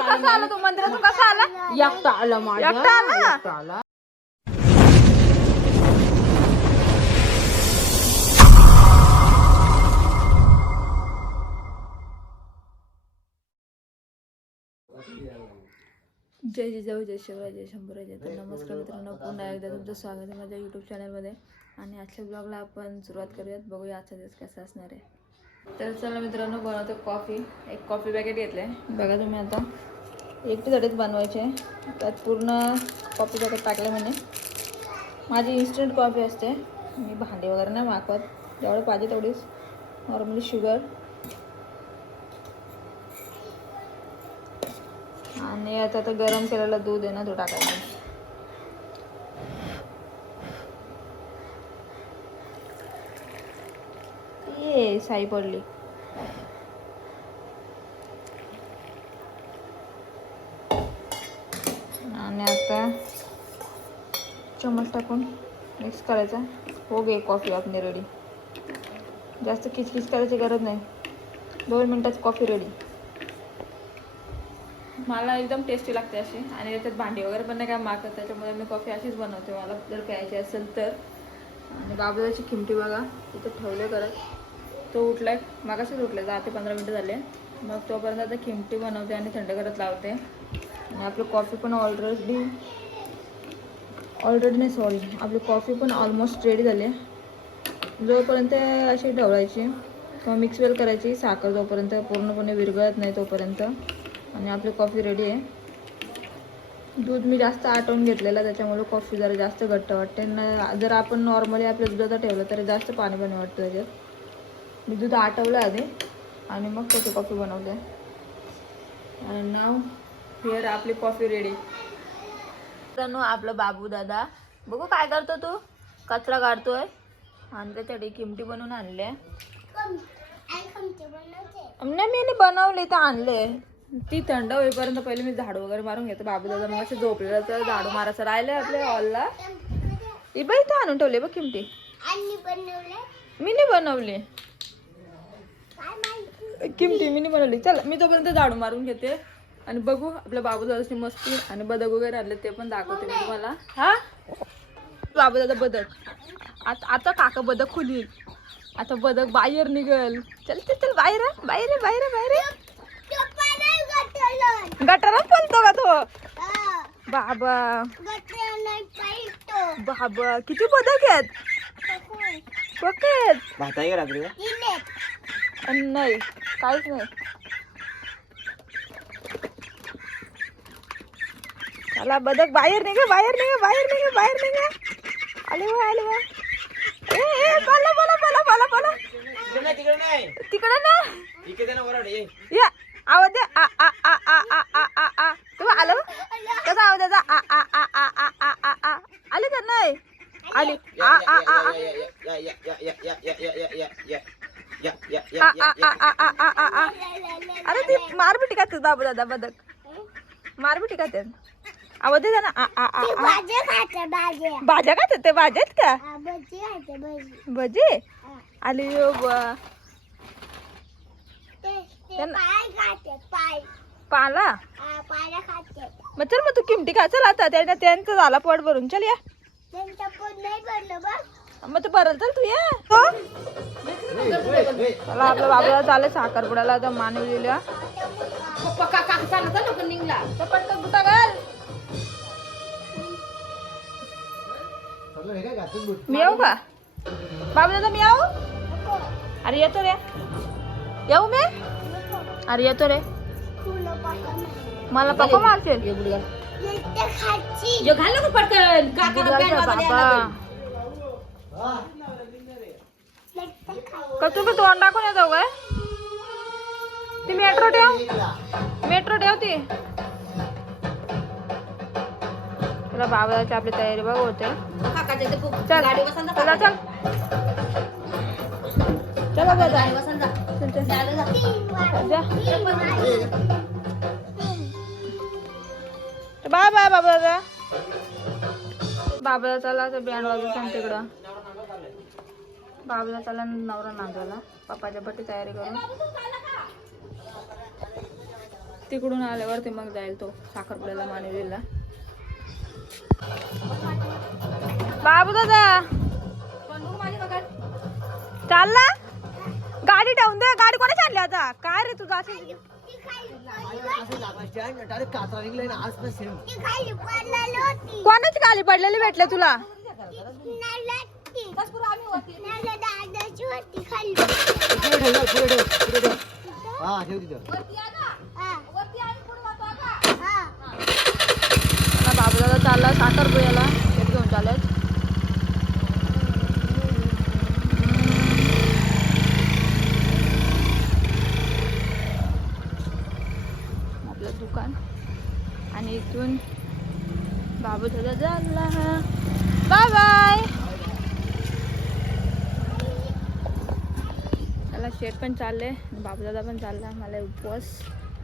कसा आला तू मंदिरातून कसा आला एकटा आला माझा एकटा आला एकटा आला जय जिजाऊ जय शिवराय जय शंभूराज. तर नमस्कार मित्रांनो, पुन्हा एकदा तुमचं स्वागत आहे माझ्या यूट्यूब चॅनलमध्ये. आणि आजच्या ब्लॉगला आपण सुरुवात करूयात. बघूया आजचा दिवस कसा असणार आहे. तर चला मित्रांनो, बनवतो कॉफी. एक कॉफी पॅकेट घेतलं आहे बघा तुम्ही. आता एकटीसाठीच बनवायचे आहे. त्यात पूर्ण कॉफी पॅकेट टाकलं म्हणजे माझी इन्स्टंट कॉफी असते. मी भांडी वगैरे नाही मागवत, जेवढं पाहिजे तेवढीच. नॉर्मली शुगर आणि आता तर गरम केलेलं दूध आहे ना, तो टाकायचा. ये साई पडली. आणि आता चम्मच टाकून मिक्स करायचा. हो गे कॉफी आपली रेडी. जास्त किचकिच करायची गरज नाही, 2 मिनिटात कॉफी रेडी. मला एकदम टेस्टी लागते अशी. आणि त्याच्यात भांडी वगैरे पण नाही काय मागत, त्याच्यामुळे मी कॉफी अशीच बनवते मला जर प्यायची असेल तर. आणि बाबूची खिमटी बघा तिथे ठेवले करत. तो उठलाय, मागाशीच उठलाय, 10 ते 15 मिनटं झाले. मग तोपर्यंत आता खिमटी बनवते आणि थंड करत लावते. आणि आपली कॉफी पण ऑलरेडी नाही सॉरी, आपली कॉफी पण ऑलमोस्ट रेडी झाली आहे. जोपर्यंत अशी ढवळायची किंवा मिक्स वेल करायची साखर जोपर्यंत पूर्णपणे विरघळत नाही तोपर्यंत. आणि आपली कॉफी रेडी आहे. दूध मी जास्त आटवून घेतलेलं, त्याच्यामुळे कॉफी जरा जास्त घट्ट वाटते ना. जर आपण नॉर्मली आपल्या दुधात ठेवलं तरी जास्त पाणी वाटतं त्याच्यात. मी दूध आटवलं आधी आणि मग त्याची कॉफी बनवली. आणि नाव हिअर आपली कॉफी रेडी. मित्रांनो, आपलं बाबू दादा बघू काय करतो. तू कचरा काढतोय आणि त्याच्यासाठी किमटी बनवून आणले. नाही मी बनवले तर आणले. ती थंड होईपर्यंत पहिले मी झाडू वगैरे मारून घेतो. बाबू दादा मग असं झोपलेलं तर झाडू मारायचं राहिले आपल्या हॉलला. ही बाई तर आणून ठेवले बघ किमटी. मी नाही बनवली किमटी, मी नाही बनवली. चल मी तोपर्यंत झाडू मारून घेते आणि बघू आपल्या बाबू दादाची मस्ती. आणि बदक वगैरे आणले ते पण दाखवते मी तुम्हाला. हा बाबू दादा बदक आता काका बदक खुलील. आता बदक बाहेर निघल. चल चल चल बाहेर बाहेर बाहेर बाहेर. गटारात पळतो का तो बाबा. बाबा किती बदक आहेत. बघत नाही काहीच नाही. चला बदक बाहेर निघे बाहेर निघे बाहेर निघे बाहेर निघे. आले वा आले वा. ए बोला बोला बोला बोला बोला. तिकडे ना या आवाज दे. आ आ आ आ आ आ आ आ. तू आलो कसा आवाज द्यायचा. आ आ आ आ आ आ आ आ. आली का नाही आली. आ आ आ आ आ. अरे ती मारबिटी का तू बाबू दादा बदक मारबिटी का ते. आवाज दे ना. आ आ आ भाज्या खाते ते. भाज्यात का भजी आली पाला. मग चल मग तू किमटी खा. चल आता त्यांचं झाला पोट भरून. चल या मग तू भरल. चल तू ये. चला आपलं बाबूला चालेल साखरपुड्याला. आता मानवी लिहिल्या पटकन बुटा घाल. मी येऊ का बाबू दादा. मी येऊ. अरे येतो रे. येऊ मी. अरे येतो रे. मला पप्पा मारतील. का तुम्ही तोंड टाकून येतो काय. ती मेट्रो ठेव ती. तुला बाबाची आपली तयारी बघ होते. चल चला चल चला बाय बाय बाबा दादा. बाबा चला तर बँड वाजवतो तिकडं. बाबूला चला नवरा नांदवायला. पप्पाच्या बट्टी तयारी करून तिकडून आल्यावरती मग जाईल तो साखरपुड्याला मानवीला. बाबू दादा चालला, गाडी ठेवून दे. गाडी कोणाची आणली आता? काय रे तुझा कोणाची गाडी पडलेली भेटले तुला? बाबू दादा चालला साखरपुड्याला, तेच घेऊन चालत. आपलं दुकान आणि इथून बाबू दादा चालला. Bye bye. त्याला शेट पण चालले, बाबू दादा पण चालला. मला उपवास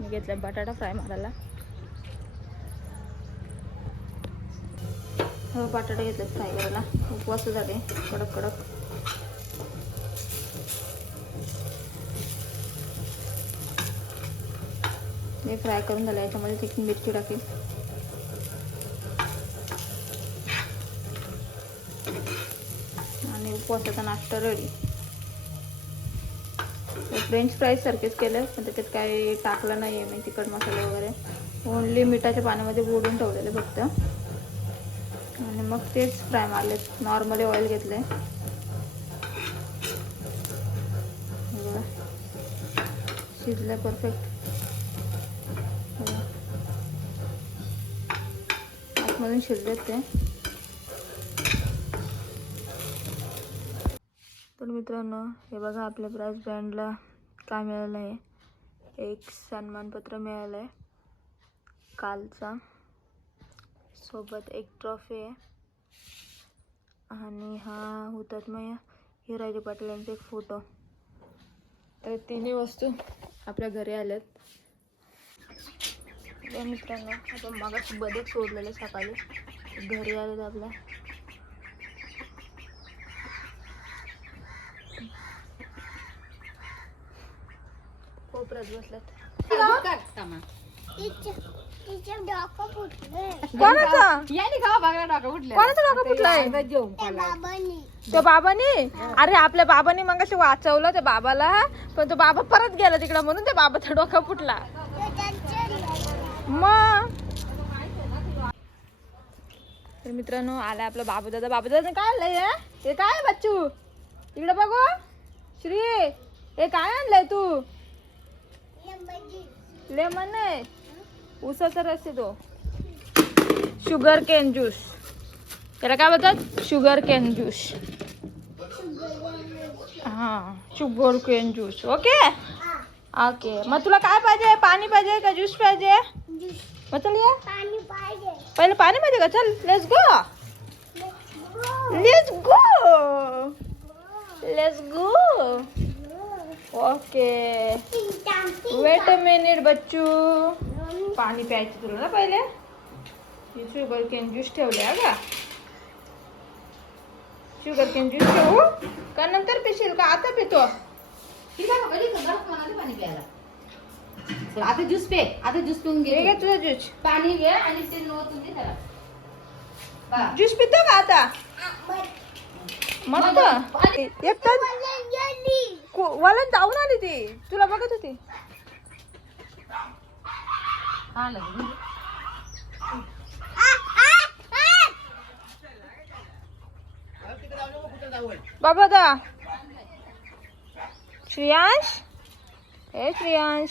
मी घेतला बटाटा फ्राय मारायला. हो बटाटा घेतले फ्राय करायला, उपवास झाले कडक कडक. हे फ्राय करून झालं, याच्यामध्ये तिखट मिरची टाकेल. आणि उपवासाचा नाश्ता रेडी. फ्रेंच फ्राईज सारखेच केलं, पण त्याच्यात काही टाकलं नाही आहे मी तिखट मसाला वगैरे. ओनली मिठाच्या पाण्यामध्ये बुडवून ठेवलेले फक्त. आणि मग तेच फ्राय मारले. नॉर्मली ऑइल घेतले. शिजले परफेक्ट. आतमधून शिजलेत ते. तर मित्रांनो हे बघा, आपल्या ब्रास बँडला काय मिळालं आहे. एक सन्मानपत्र मिळालं आहे कालचा, सोबत एक ट्रॉफी आहे. आणि हा हुतात्मा हिराजी पाटील यांचा एक फोटो. तर तिन्ही वस्तू आपल्या घरी आल्यात. मित्रांनो आपण मागाशी बदक सोडलेले सकाळी, घरी आलेत आपल्या. कोपऱ्यात बसल्यात. तो बाबानी, अरे आपल्या बाबांनी मग अशी वाचवलं त्या बाबाला, पण तो बाबा परत गेला तिकडं म्हणून त्या बाबाचा डोका फुटला. मग तर मित्रांनो आला आपला बाबू दादा. बाबू दादा काय आणलंय? हे काय बच्चू? इकडे बघू श्री, हे काय आणलंय तू? लेमन नाही, ऊसाचा रस आहे तो. शुगर केन ज्यूस, त्याला काय बोलतात? Sugar cane juice. हां sugar cane juice. Okay okay. मग तुला काय पाहिजे? पाणी पाहिजे का ज्यूस पाहिजे? मग चल या, पहिले पाणी पाहिजे का? चल let's go, let's go, let's go. Okay weight a minute Bachchu, पाणी प्यायचं तुला ना पहिले. शुगर केन ज्यूस ठेवले का? शुगर केन ज्यूस ठेवू का नंतर पिशील का आता पितो? पाणी प्यायला आता ज्यूस पे, आता ज्यूस पिऊन घे. तुझा ज्यूस, पाणी घे आणि ते नोतून दे त्याला. ज्यूस पितो का आता? मस्त. एकटाच वलन जाऊन आली ती, तुला बघत होती. बाबा दा श्रेयांश, ए श्रेयांश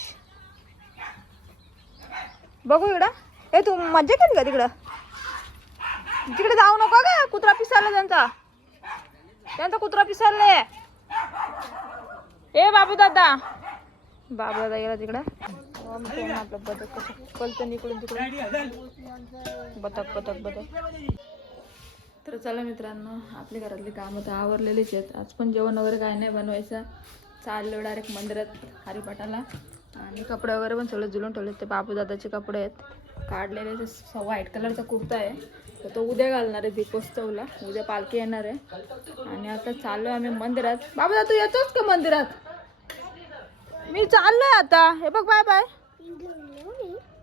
बघू इकडं. ए तू मज्जा केली का तिकडं? तिकडे जाऊ नको का, कुत्रा पिसारला त्यांचा, त्यांचा कुत्रा पिसारले. ए बाबू दादा, बाबू दादा गेला तिकडं. आपलं बदक कसं कलतं इकडून तिकडून. बदक बदक बदक. तर चला मित्रांनो, आपल्या घरातली कामं तर आवरलेलीच आहेत. आज पण जेवण वगैरे काय नाही बनवायचं. चाललो डायरेक्ट मंदिरात हरिपाठाला. आणि कपडे वगैरे पण सगळे जुळून ठेवले. ते बाबू दादाचे कपडे आहेत काढलेले. ते व्हाईट कलरचा कुर्ता आहे, तर तो उद्या घालणार आहे दीपोत्सवला. उद्या पालखी येणार आहे. आणि आता चाललो आम्ही मंदिरात. बाबू दादा तू येतोस का मंदिरात? मी चाललोय आता. हे बघ बाय बाय.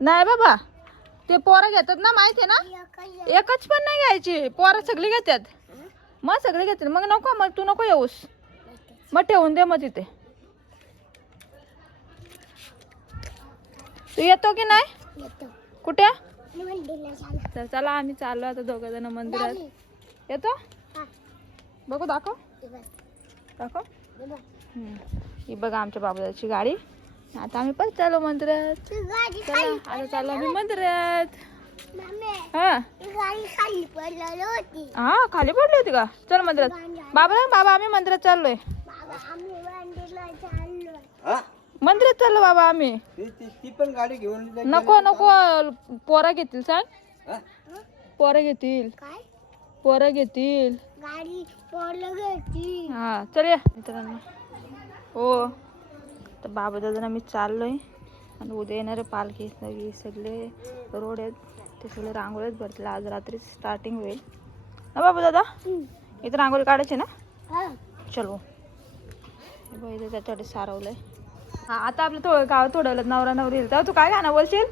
नाही बाबा, ते पोरं घेतात ना, माहिती आहे ना. एकच पण नाही घ्यायची, पोरं सगळी घेतात. मग सगळे घेतात. मग नको, मग तू नको येऊस. मग ठेवून दे मग तिथे. तू येतो की नाही? कुठे? तर चला आम्ही चाललो आता दोघं जण मंदिरात. येतो? बघू, दाखव दाखव. ही बघा आमच्या बाबाची गाडी. आता आम्ही पण चाललो मंदिरात. चला आता चाललो आम्ही मंदिरात. हा हा, खाली पडली होती का? चल मंदिरात. बाबा आम्ही मंदिरात चाललोय. मंदिरात चाललो बाबा आम्ही. ती पण गाडी घेऊन नको नको, पोरं घेतील. सांग, पोरं घेतील. पोरं घेतील. हा चल या मित्रांनो. हो, तर बाबा दादा मी चाललोय. आणि उद्या येणारे पालखी सगळे रोड आहेत ते सगळे रांगोळीच भरतील. आज रात्री स्टार्टिंग होईल ना बाबा दादा. इथं रांगोळी काढायची ना. चलो इथं त्याच्यासाठी सारवलंय. हा, आता आपलं थोडं गाव थोडं नवरा नवरी येईल. तेव्हा तू काय गाणं बोलशील?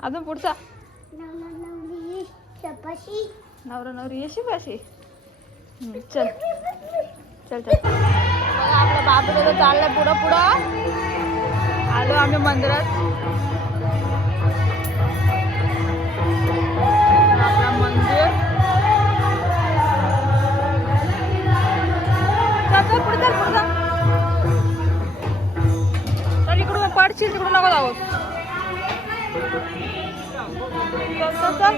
अजून पुढचा नवरा नवरी येशी पाशी. चल चल चल. बघा आपला बाबू दादा चाललाय पुढं पुढं. आलो आम्ही मंदिरात. आपला मंदिर. चल पुढे चल पुढे चल. चल इकडून पडशील, तिकडून नको जाऊ. चल चल चल.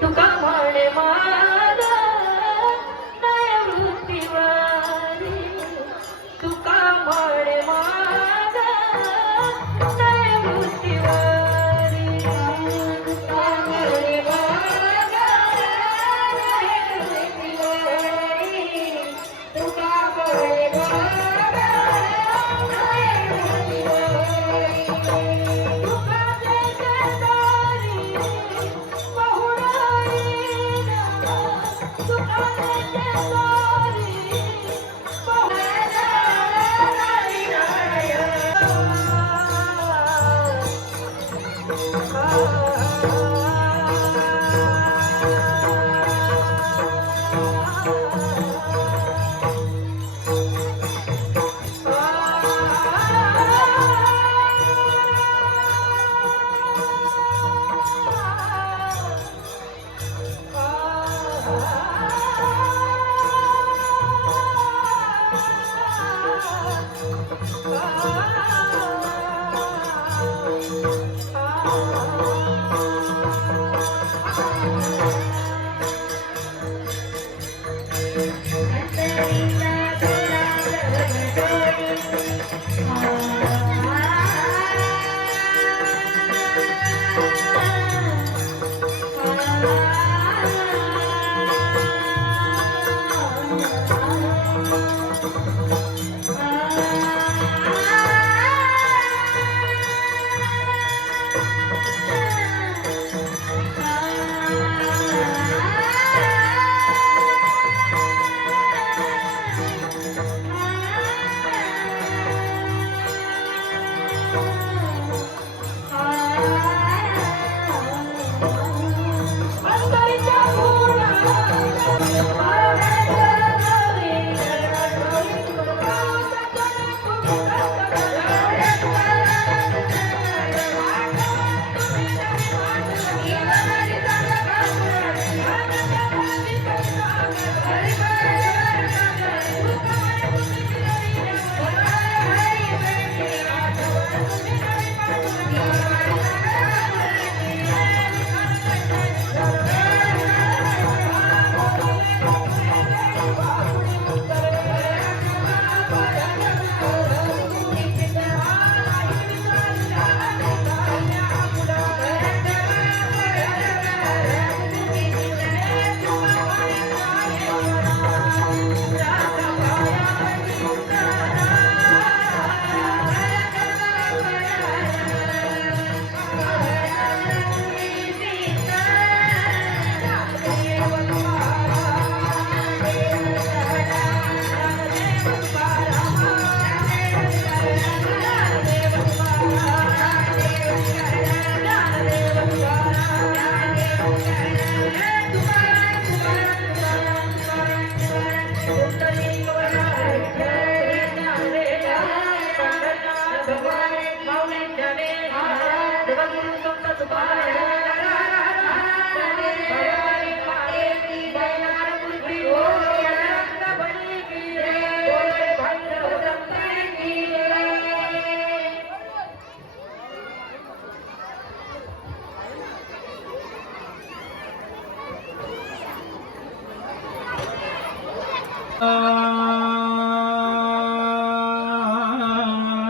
तुका म्हणे माझा नैवृत्तीवारी, तुका म्हणे माझा नैवृत्तीवारी, तुका म्हणे माझा नैवृत्तीवारी, तुका म्हणे माझा नैवृत्तीवारी, तुका देशादारी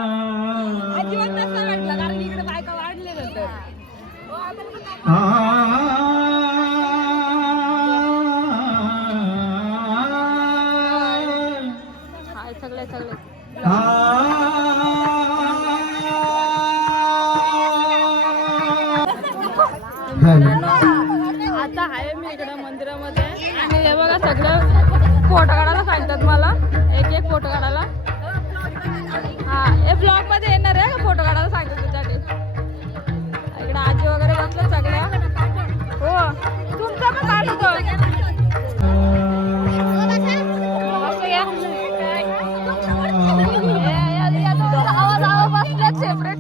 अजिबात नसतं वाटलं कारण इकडे बायका वाढले नंतर हाय सगळे आता आहे मी इकडे मंदिरामध्ये आणि हे बघा सगळं फोटो काढायला सांगतात मला एक फोटो काढायला हा हे ब्लॉग मध्ये येणार आहे का फोटो काढायला सांगतात तुझ्यासाठी इकडे आजी वगैरे बसल्या सगळ्या हो तुमचा पण काढतो आवाज बसल्या सेपरेट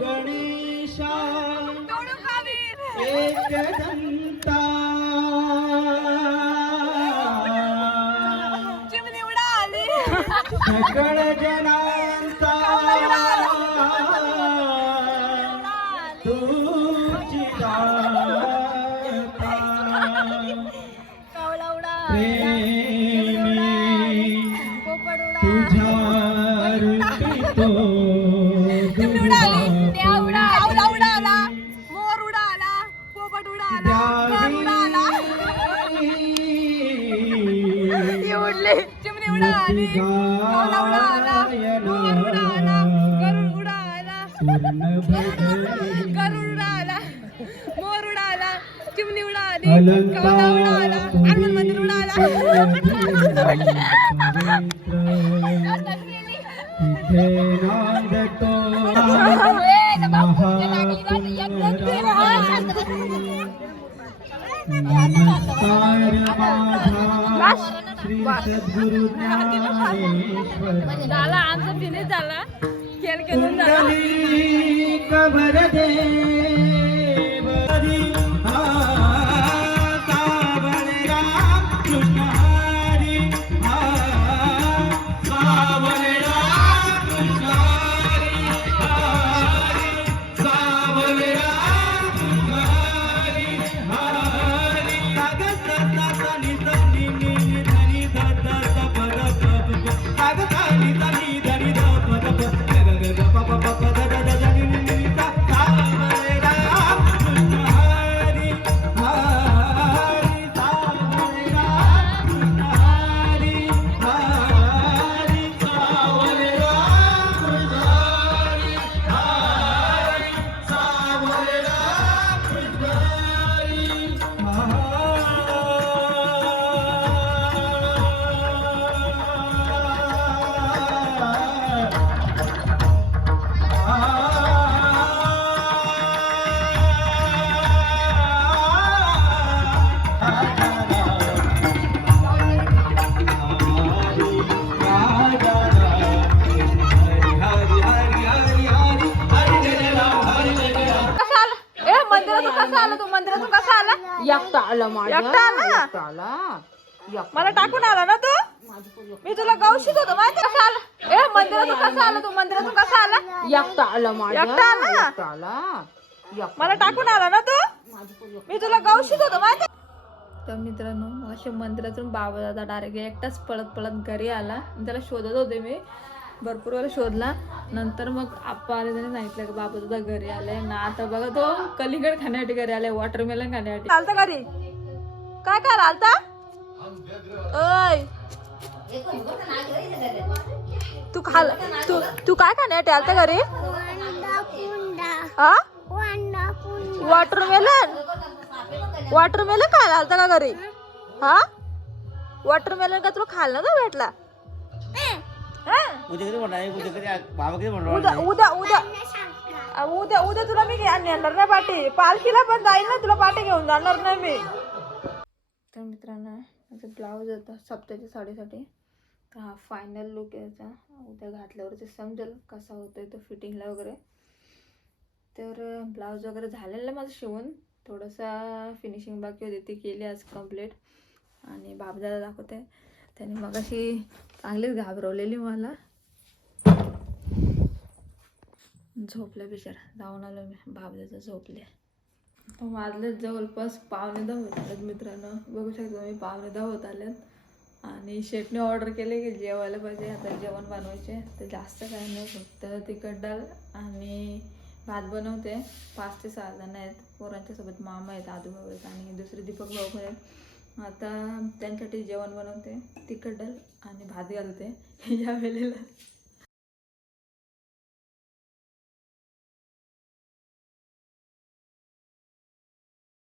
गणेशा एकदंता सकळ जनांचा तुझी दाता प्रेमी तुझ्या रूपी मोर उडाला पोपट उडाला चिमणी उडाली कावळा उडाला मोर उडाला गरुड उडाला मोर उडाला चिमणी उडाली कावळा उडाला हनुमान मंदिर उडाला तिथे नांदतो नमस्कार माझा श्री सद्गुरु ज्ञानेश्वर झाला आमचा फिनिश झाला खेळ खेळून झाला कुंडली कबर देव हरी सावळ्या कृष्ण हरी सावळ्या कृष्ण हरी सावळ्या कृष्ण हरी हरी कागद नि धनी धनी ध पद कागद नि धनी धनी ध पद मंदिरातून कसा आला एकटा आला माझा एकटा आला? एकटा आला मला टाकून आला ना तू मी तुला गवशीत होतो माहिती कसा आला ए मंदिरातून कसा आला तू मंदिरातून कसा आला एकटा आला माझा एकटा आला? एकटा आला मला टाकून आला ना तू मी तुला गवशीत होतो माहिती तर मित्रांनो अशा मंदिरातून बाबा दादा डायरेक्ट एकटाच पळत घरी आला आणि त्याला शोधत होते मी भरपूर वेळा शोधला. नंतर मग आप्पा आले त्याने सांगितलं की बाबा तुझा घरी आलाय ना. आता बघा तो कलिंगड खाण्यासाठी घरी आलाय, वॉटरमेलन खाण्यासाठी. आलता घरी काय काय आलता ओय तू खाल तू काय खाण्यासाठी आलता घरी? हा वॉटरमेलन खायला आलता का घरी? हा वॉटरमेलन का तुला खायला नव्हता भेटला? उद्या तुला मी नेणार नाही पाठी, पालखीला पण जाईल ना, तुला पाठी घेऊन जाणार नाही मी. तर मित्रांनो माझा ब्लाऊज होता सप्त्याच्या साडीसाठी. तर हा फायनल लुक यायचा. उद्या घातल्यावरती समजेल कसा होतोय तो फिटिंगला वगैरे. तर ब्लाऊज वगैरे झालेलं माझं शिवून, थोडंसं फिनिशिंग बाकी होती ती केली आज कंप्लीट. आणि बाबदाला दाखवते, त्याने मग अशी चांगलीच घाबरवलेली मला. झोपल्या बिचारा, जाऊन आलो मी, बाबदाचं झोपले. वाजले जवळपास 9:15 होत आलेत मित्रांनो. बघू शकतो मी 9:15 होत आलेत. आणि शेटने ऑर्डर केले की जेवायला पाहिजे, आता जेवण बनवायचे. तर जास्त काय नाही, फक्त तिखट डाळ आणि भात बनवते. 5 ते 6 जण आहेत, पोरांच्यासोबत मामा आहेत, आजोबा आहेत आणि दुसरे दीपक भाऊ पण आहेत. आता त्यांच्यासाठी जेवण बनवते, तिखट डाळ आणि भात घालते या वेळेला.